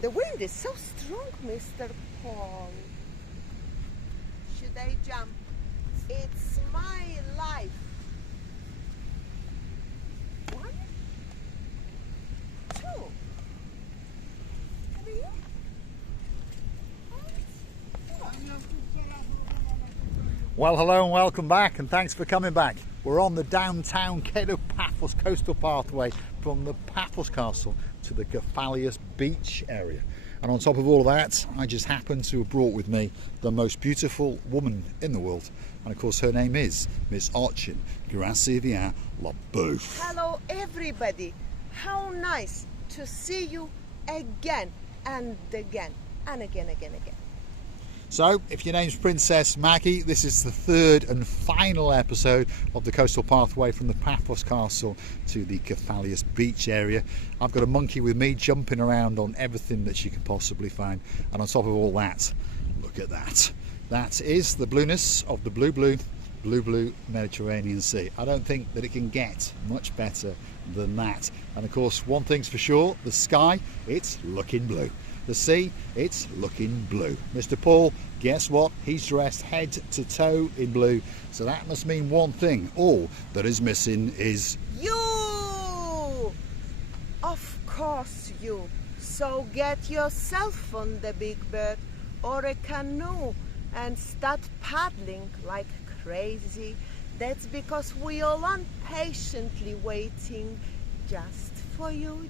The wind is so strong, Mr. Paul. Should I jump? It's my life. 1, 2, 3, and 4. Well, hello and welcome back, and thanks for coming back. We're on the downtown Cape of Paphos coastal pathway from the Paphos Castle to the Cephalius beach area. And on top of all of that, I just happen to have brought with me the most beautiful woman in the world. And of course, her name is Miss Archin Gracevia Labouf. Hello, everybody. How nice to see you again and again and again. So, if your name's Princess Maggie, this is the third and final episode of the coastal pathway from the Paphos Castle to the Cephalius beach area. I've got a monkey with me jumping around on everything that she can possibly find. And on top of all that, look at that. That is the blueness of the blue Mediterranean Sea. I don't think that it can get much better than that. And of course, one thing's for sure, the sky, it's looking blue. The sea, it's looking blue. Mr. Paul, guess what? He's dressed head to toe in blue. So that must mean one thing. All that is missing is you! Of course you. So get yourself on the big bird or a canoe and start paddling like crazy. That's because we all are patiently waiting just for you.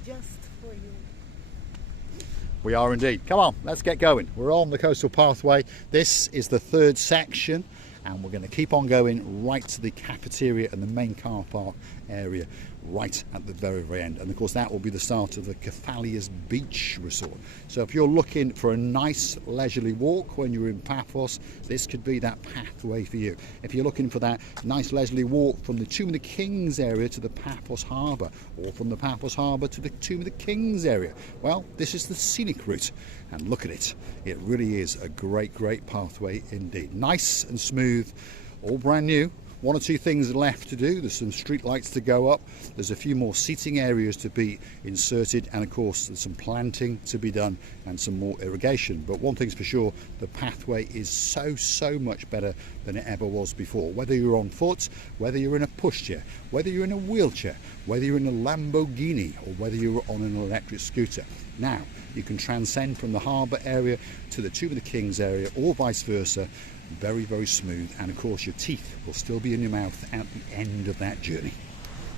We are indeed. Come on, let's get going. We're on the coastal pathway. This is the third section, and we're going to keep on going right to the cafeteria and the main car park area right at the very end. And of course, that will be the start of the Cephalius Beach Resort. So if you're looking for a nice leisurely walk when you're in Paphos, this could be that pathway for you. If you're looking for that nice leisurely walk from the Tomb of the Kings area to the Paphos Harbour, or from the Paphos Harbour to the Tomb of the Kings area, well, this is the scenic route. And look at it. It really is a great pathway indeed. Nice and smooth, all brand new. One or two things left to do. There's some street lights to go up. There's a few more seating areas to be inserted, and of course there's some planting to be done and some more irrigation. But one thing's for sure, the pathway is so much better than it ever was before. Whether you're on foot, whether you're in a pushchair, whether you're in a wheelchair, whether you're in a Lamborghini, or whether you're on an electric scooter. Now you can transcend from the harbour area to the Tomb of the Kings area, or vice versa. Very smooth, and of course your teeth will still be in your mouth at the end of that journey.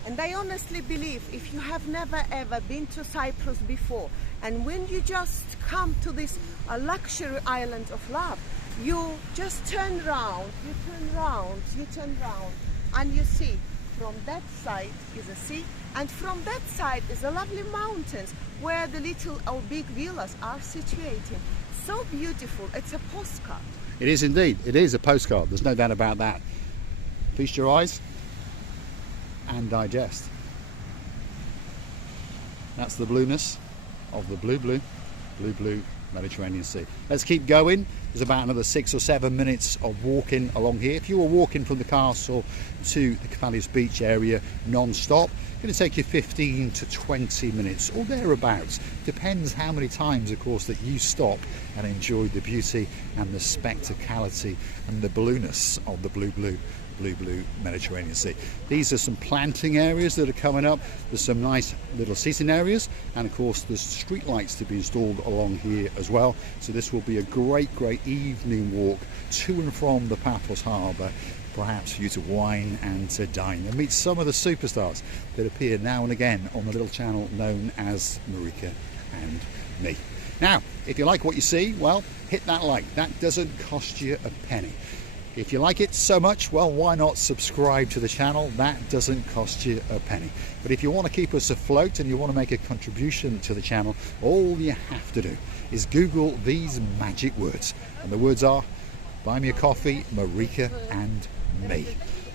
And I honestly believe if you have never ever been to Cyprus before, and when you just come to this luxury island of love, you just turn round, and you see from that side is a sea, and from that side is a lovely mountains where the little or big villas are situated. So beautiful, it's a postcard. It is indeed. It is a postcard. There's no doubt about that. Feast your eyes and digest. That's the blueness of the blue Mediterranean Sea. Let's keep going. There's about another 6 or 7 minutes of walking along here. If you were walking from the castle to the Cephalius beach area non-stop, it's going to take you 15 to 20 minutes or thereabouts. Depends how many times, of course, that you stop and enjoy the beauty and the spectacality and the blueness of the blue Mediterranean Sea. These are some planting areas that are coming up. There's some nice little seating areas, and of course there's street lights to be installed along here as well. So this will be a great evening walk to and from the Paphos Harbour, perhaps for you to wine and to dine and meet some of the superstars that appear now and again on the little channel known as Marika and me. Now, if you like what you see, well, hit that like. That doesn't cost you a penny. If you like it so much, well, why not subscribe to the channel? That doesn't cost you a penny. But if you want to keep us afloat and you want to make a contribution to the channel, all you have to do is Google these magic words. And the words are, buy me a coffee, Marika and me.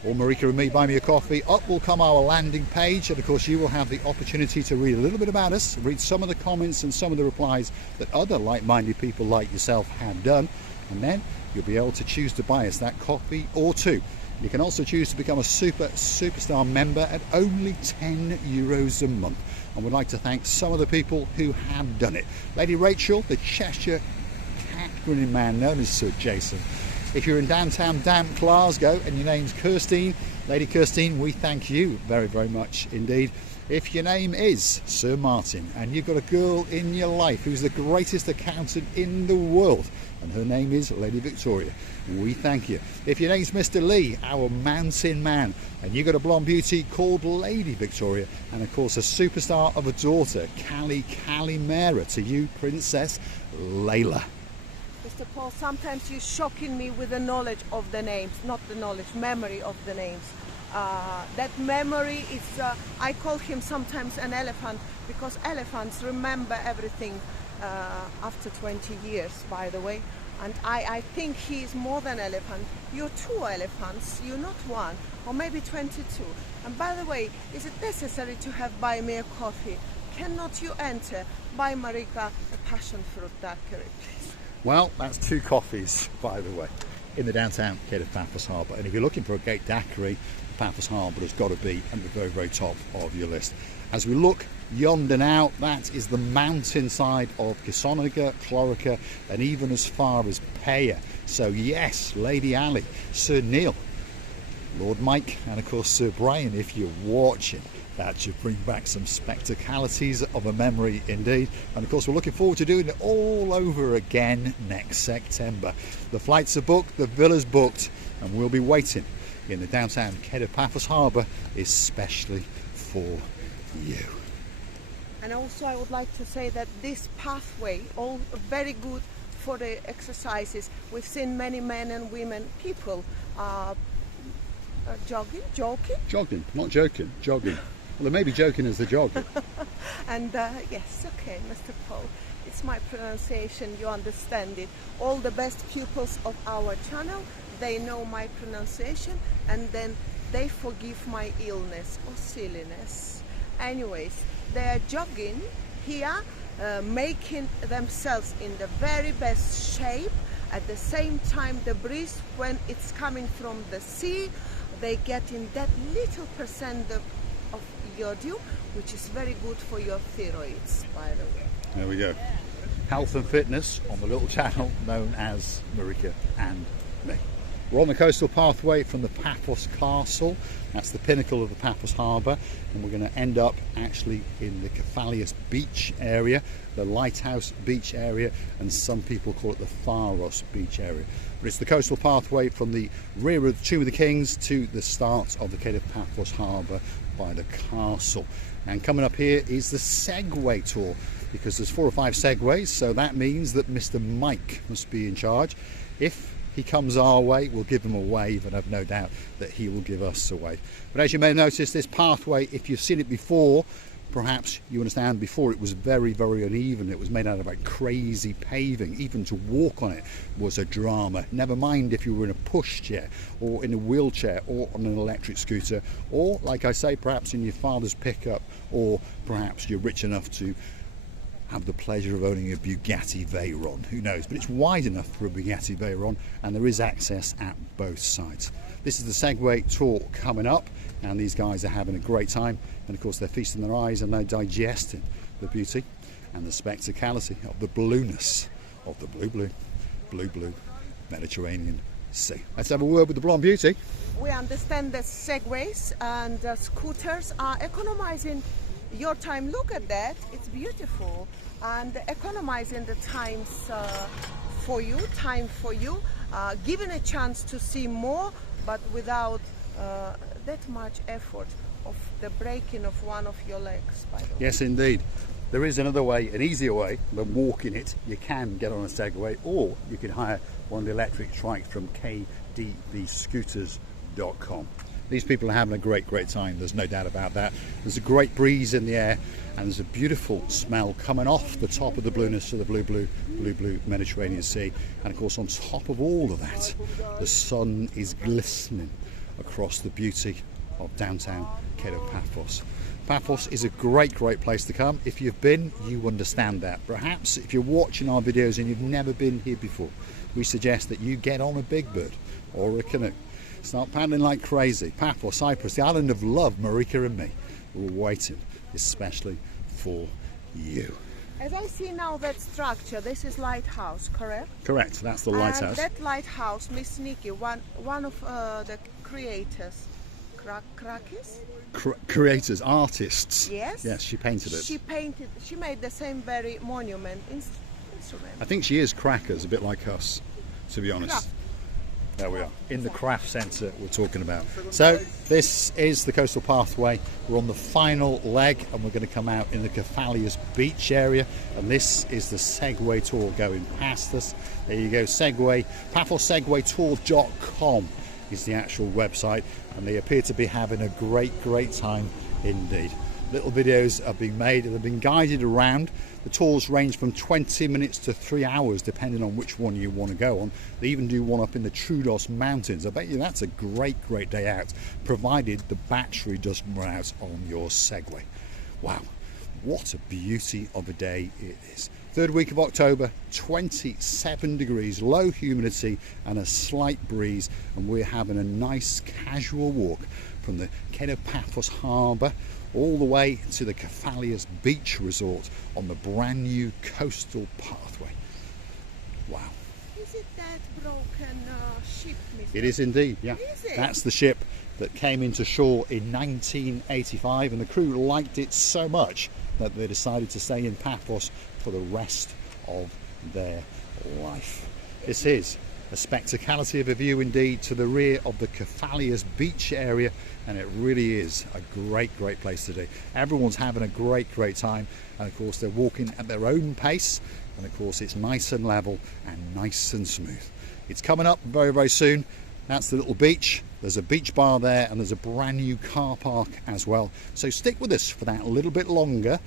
Or Marika and me, buy me a coffee. Up will come our landing page, and of course you will have the opportunity to read a little bit about us, read some of the comments and some of the replies that other like-minded people like yourself have done, and then you'll be able to choose to buy us that coffee or two. You can also choose to become a superstar member at only €10 a month. And we'd like to thank some of the people who have done it. Lady Rachel, the Cheshire cat grinning man known as Sir Jason. If you're in downtown damp Glasgow and your name's Kirstine, Lady Kirstine, we thank you very, very much indeed. If your name is Sir Martin and you've got a girl in your life who's the greatest accountant in the world and her name is Lady Victoria, we thank you. If your name's Mr. Lee, our mountain man, and you've got a blonde beauty called Lady Victoria, and of course a superstar of a daughter, Calimera, to you, Princess Layla. Mr. Paul, sometimes you're shocking me with the knowledge of the names, not the knowledge, memory of the names. That memory is, I call him sometimes an elephant, because elephants remember everything after 20 years, by the way. And I think he is more than elephant. You're 2 elephants, you're not 1, or maybe 22. And by the way, is it necessary to have buy me a coffee? Cannot you enter, buy Marika a passion fruit daiquiri, please? Well, that's 2 coffees, by the way, in the downtown gate of Paphos Harbour. And if you're looking for a gate daiquiri, Paphos Harbour has got to be at the very, very top of your list. As we look yonder now, that is the mountainside of Kisonaga, Clorica, and even as far as Peya. So yes, Lady Ali, Sir Neil, Lord Mike, and of course Sir Brian, if you're watching. That should bring back some spectacalities of a memory indeed. And of course we're looking forward to doing it all over again next September. The flights are booked, the villa's booked, and we'll be waiting in the downtown gate of Paphos Harbour, especially for you. And also I would like to say that this pathway, all very good for the exercises. We've seen many men and women, people jogging, Not joking, jogging. Well, they may be joking as they're jogging. And yes, okay, Mr. Paul, it's my pronunciation, you understand it. All the best pupils of our channel, they know my pronunciation, and then they forgive my illness or silliness. Anyways, they are jogging here, making themselves in the very best shape. At the same time, the breeze, when it's coming from the sea, they get in that little percent of iodium, which is very good for your thyroids, by the way. There we go. Health and fitness on the little channel known as Marika and me. We're on the coastal pathway from the Paphos Castle. That's the pinnacle of the Paphos Harbour, and we're going to end up actually in the Cephalius beach area, the Lighthouse beach area, and some people call it the Pharos beach area. But it's the coastal pathway from the rear of the Tomb of the Kings to the start of the gate of Paphos Harbour by the castle. And coming up here is the Segway tour, because there's 4 or 5 segways, so that means that Mr. Mike must be in charge. If he comes our way, we'll give him a wave, and I've no doubt that he will give us a wave. But as you may notice, this pathway, if you've seen it before, perhaps you understand before it was very, very uneven. It was made out of like crazy paving. Even to walk on it was a drama. Never mind if you were in a pushchair or in a wheelchair or on an electric scooter, or like I say, perhaps in your father's pickup, or perhaps you're rich enough to have the pleasure of owning a Bugatti Veyron, who knows, but it's wide enough for a Bugatti Veyron, and there is access at both sides. This is the Segway tour coming up, and these guys are having a great time, and of course they're feasting their eyes and they're digesting the beauty and the spectacality of the blueness of the blue Mediterranean Sea. Let's have a word with the blonde beauty. We understand that segways and scooters are economizing your time. Look at that, it's beautiful, and economizing the times for you, giving a chance to see more, but without that much effort of the breaking of one of your legs, by the way. Yes, indeed. There is another way, an easier way than walking it. You can get on a Segway, or you can hire one of the electric trikes from kdvscooters.com. These people are having a great time, there's no doubt about that. There's a great breeze in the air, and there's a beautiful smell coming off the top of the blueness of the blue Mediterranean Sea. And of course, on top of all of that, the sun is glistening across the beauty of downtown gate of Paphos. Paphos is a great place to come. If you've been, you understand that. Perhaps if you're watching our videos and you've never been here before, we suggest that you get on a big bird or a canoe. Start paddling like crazy. Paphos, Cyprus, the island of love, Marika and me. We're waiting especially for you. As I see now that structure, this is Lighthouse, correct? Correct, that's the lighthouse. And that lighthouse, Miss Nikki, one of the creators, creators, artists. Yes. Yes, she painted it. She made the same very monument instrument. I think she is crackers, a bit like us, to be honest. Craft. There we are, in the craft centre we're talking about. So this is the coastal pathway. We're on the final leg and we're going to come out in the Cephalius beach area, and this is the Segway tour going past us. There you go, Segway, PaphosSegwayTour.com is the actual website, and they appear to be having a great time indeed. Little videos are being made and they've been guided around. The tours range from 20 minutes to 3 hours depending on which one you want to go on. They even do one up in the Troodos Mountains. I bet you that's a great day out, provided the battery doesn't run out on your Segway. Wow, what a beauty of a day it is. Third week of October, 27 degrees, low humidity and a slight breeze, and we're having a nice casual walk from the Quay of Paphos harbour all the way to the Cephalius Beach Resort on the brand new coastal pathway. Wow. Is it that broken ship, Mr.? It is indeed, yeah. Is it? That's the ship that came into shore in 1985, and the crew liked it so much that they decided to stay in Paphos for the rest of their life. This is a spectacality of a view indeed to the rear of the Cephalius beach area, and it really is a great place to do. Everyone's having a great time, and of course they're walking at their own pace, and of course it's nice and level and nice and smooth. It's coming up very soon. That's the little beach. There's a beach bar there, and there's a brand new car park as well. So stick with us for that little bit longer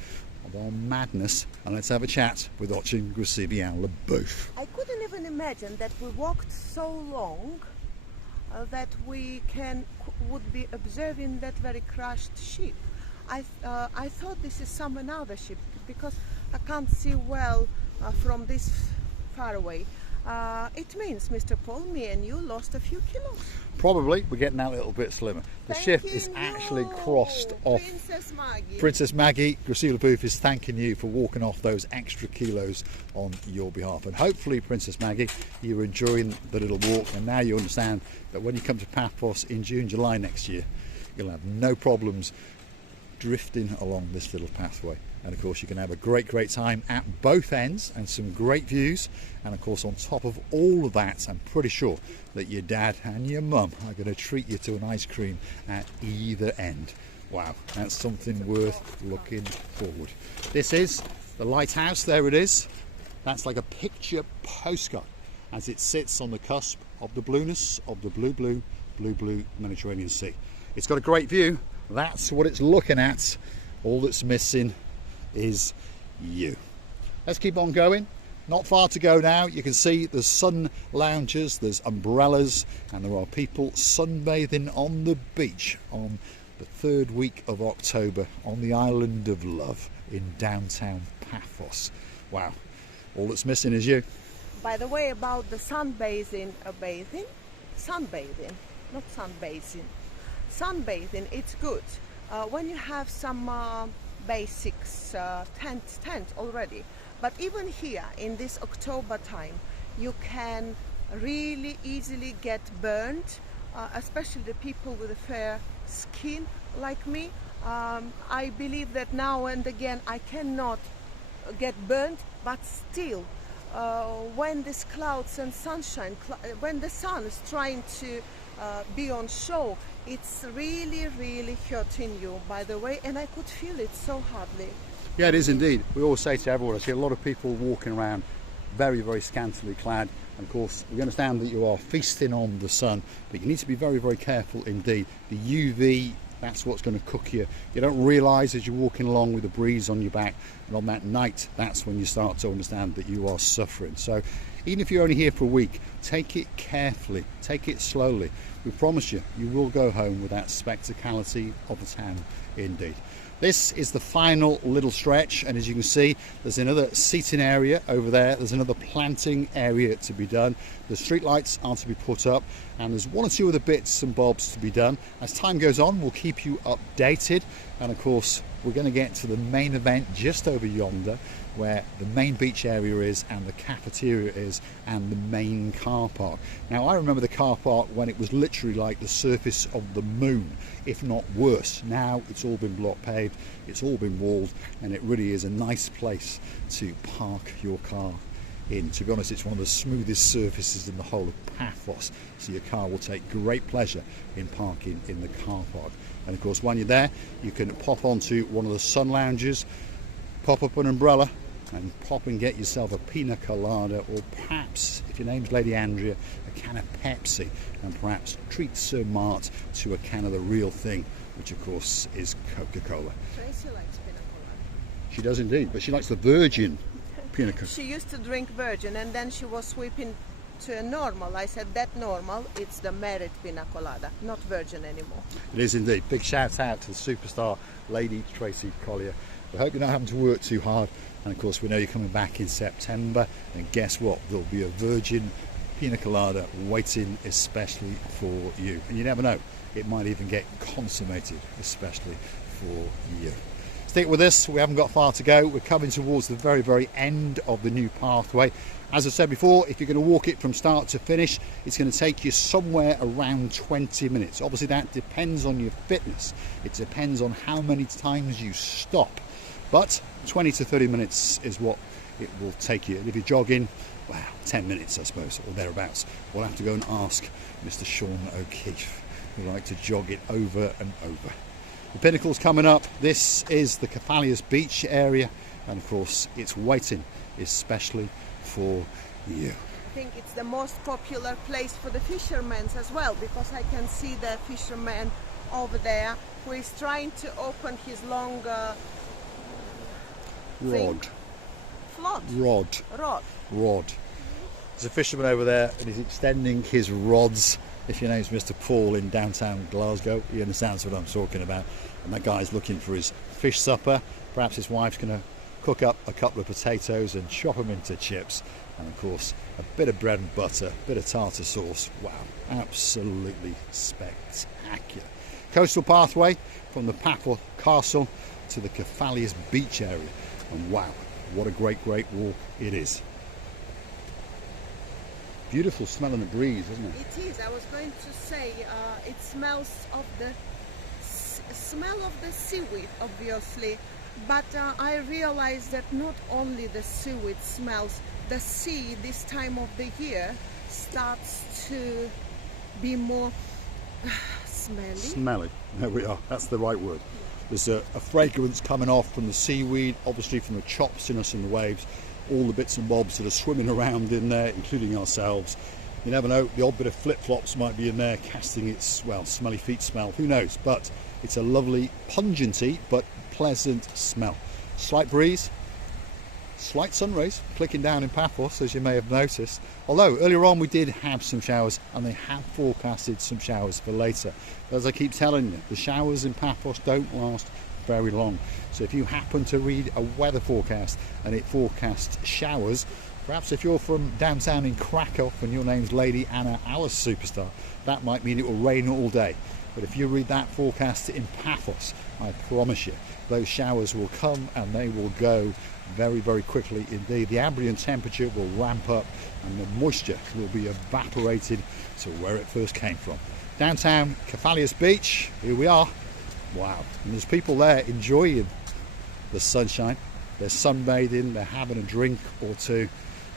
of our madness, and let's have a chat with Ochin Grasibian Lebouf. I couldn't even imagine that we walked so long that we would be observing that very crashed ship. I thought this is some another ship because I can't see well from this far away. It means, Mr. Paul, me and you lost a few kilos. Probably. We're getting that little bit slimmer. The ship is actually crossed off. Princess Maggie. Princess Maggie, Grasibian Lebouf is thanking you for walking off those extra kilos on your behalf. And hopefully, Princess Maggie, you're enjoying the little walk, and now you understand that when you come to Paphos in June, July next year, you'll have no problems drifting along this little pathway. And of course you can have a great time at both ends and some great views, and of course on top of all of that, I'm pretty sure that your dad and your mum are going to treat you to an ice cream at either end. Wow, that's something worth looking forward. This is the lighthouse. There it is. That's like a picture postcard as it sits on the cusp of the blueness of the blue Mediterranean Sea. It's got a great view. That's what it's looking at. All that's missing is you. Let's keep on going. Not far to go now. You can see there's sun lounges, there's umbrellas, and there are people sunbathing on the beach on the third week of October on the island of love in downtown Paphos. Wow, all that's missing is you. By the way, about the sunbathing, it's good when you have some basics tent already, but even here in this October time you can really easily get burned, especially the people with a fair skin like me. I believe that now and again I cannot get burned, but still when these clouds and sunshine, when the sun is trying to be on show, it's really hurting you, by the way, and I could feel it so hardly. Yeah, it is indeed. We always say to everyone, I see a lot of people walking around very scantily clad, and of course we understand that you are feasting on the sun, but you need to be very careful indeed. The UV, that's what's going to cook you. You don't realise as you're walking along with a breeze on your back and on that night, that's when you start to understand that you are suffering. So even if you're only here for a week, take it carefully, take it slowly. We promise you, you will go home with that spectacality of a town indeed. This is the final little stretch, and as you can see, there's another seating area over there. There's another planting area to be done. The street lights are to be put up, and there's one or two other bits and bobs to be done. As time goes on, we'll keep you updated, and of course, we're going to get to the main event just over yonder, where the main beach area is and the cafeteria is and the main car park. Now, I remember the car park when it was literally like the surface of the moon, if not worse. Now it's all been block paved, it's all been walled, and it really is a nice place to park your car in. To be honest, it's one of the smoothest surfaces in the whole of Paphos, so your car will take great pleasure in parking in the car park. And of course, when you're there, you can pop onto one of the sun lounges, pop up an umbrella and pop and get yourself a pina colada, or perhaps, if your name's Lady Andrea, a can of Pepsi, and perhaps treat Sir Mart to a can of the real thing, which of course is Coca-Cola. Tracy likes pina colada. She does indeed, but she likes the virgin pina colada. She used to drink virgin, and then she was sweeping to a normal. I said that normal, it's the merit pina colada, not virgin anymore. It is indeed. Big shout out to the superstar Lady Tracy Collier. We hope you're not having to work too hard, and of course we know you're coming back in September, and guess what, there'll be a virgin pina colada waiting especially for you, and you never know, it might even get consummated especially for you. Stick with us, we haven't got far to go. We're coming towards the very end of the new pathway. As I said before, if you're going to walk it from start to finish, it's going to take you somewhere around 20 minutes. Obviously that depends on your fitness, it depends on how many times you stop, but 20 to 30 minutes is what it will take you. And if you're jogging, wow, 10 minutes I suppose, or thereabouts. We'll have to go and ask Mr. Sean O'Keefe, who like to jog it over and over. The pinnacle's coming up. This is the Cephalius beach area, and of course it's waiting especially for you. I think it's the most popular place for the fishermen as well, because I can see the fisherman over there who is trying to open his long Rod. Rod. There's a fisherman over there, and he's extending his rods. If your name's Mr. Paul in downtown Glasgow, he understands what I'm talking about. And that guy's looking for his fish supper. Perhaps his wife's going to cook up a couple of potatoes and chop them into chips. And of course, a bit of bread and butter, a bit of tartar sauce. Wow, absolutely spectacular. Coastal pathway from the Paphos Castle to the Cephalius beach area. And wow, what a great walk it is. Beautiful smell in the breeze, isn't it? It is. I was going to say it smells of the smell of the seaweed, obviously, but I realized that not only the seaweed smells, the sea this time of the year starts to be more smelly. There we are, that's the right word. There's a fragrance coming off from the seaweed, obviously from the chopsiness in the waves, all the bits and bobs that are swimming around in there, including ourselves. You never know, the odd bit of flip-flops might be in there casting its, well, smelly feet smell, who knows, but it's a lovely pungency but pleasant smell. Slight breeze, slight sun rays clicking down in Paphos, as you may have noticed, although earlier on we did have some showers, and they have forecasted some showers for later. As I keep telling you, the showers in Paphos don't last very long, so if you happen to read a weather forecast and it forecasts showers, perhaps if you're from downtown in Krakow and your name's Lady Anna, our superstar, that might mean it will rain all day. But if you read that forecast in Paphos, I promise you those showers will come and they will go very quickly indeed. The ambient temperature will ramp up and the moisture will be evaporated to where it first came from. Downtown Cephalius Beach, here we are. Wow, and there's people there enjoying the sunshine. They're sunbathing, they're having a drink or two.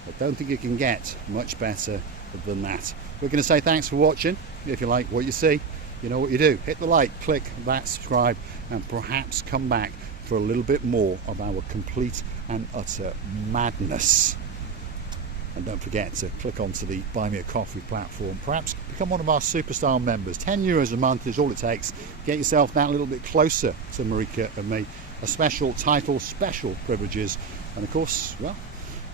I don't think you can get much better than that. We're going to say thanks for watching. If you like what you see, you know what you do. Hit the like, click that subscribe, and perhaps come back for a little bit more of our complete and utter madness. And don't forget to click onto the Buy Me a Coffee platform. Perhaps become one of our superstar members. €10 a month is all it takes. Get yourself that little bit closer to Marika and me, a special title, special privileges, and of course, well,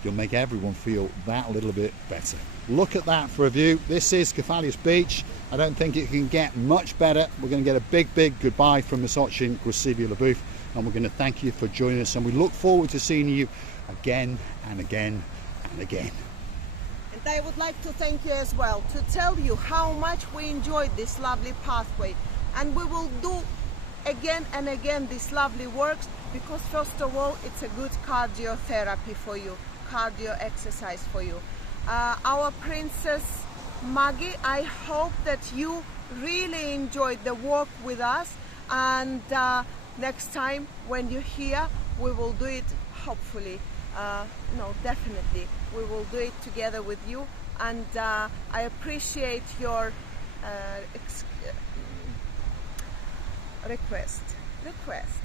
you'll make everyone feel that little bit better. Look at that for a view. This is Cephalius Beach. I don't think it can get much better. We're going to get a big goodbye from Misochin Gracivia Laboof, and we're going to thank you for joining us, and we look forward to seeing you again and again and again. And I would like to thank you as well, to tell you how much we enjoyed this lovely pathway, and we will do again and again these lovely works, because first of all it's a good cardio therapy for you, cardio exercise for you. Our princess Maggie, I hope that you really enjoyed the walk with us, and next time when you're here we will do it, hopefully, no, definitely we will do it together with you. And I appreciate your request.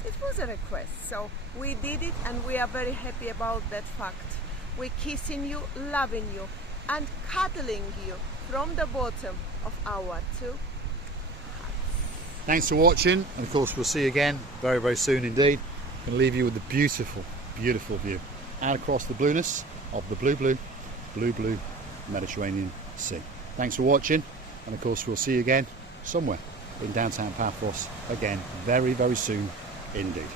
It was a request, so we did it, and we are very happy about that fact. We're kissing you, loving you, and cuddling you from the bottom of our 2 hearts. Thanks for watching, and of course we'll see you again very soon indeed. I'm going to leave you with a beautiful view out across the blueness of the blue Mediterranean Sea. Thanks for watching, and of course we'll see you again somewhere in downtown Paphos again very soon indeed.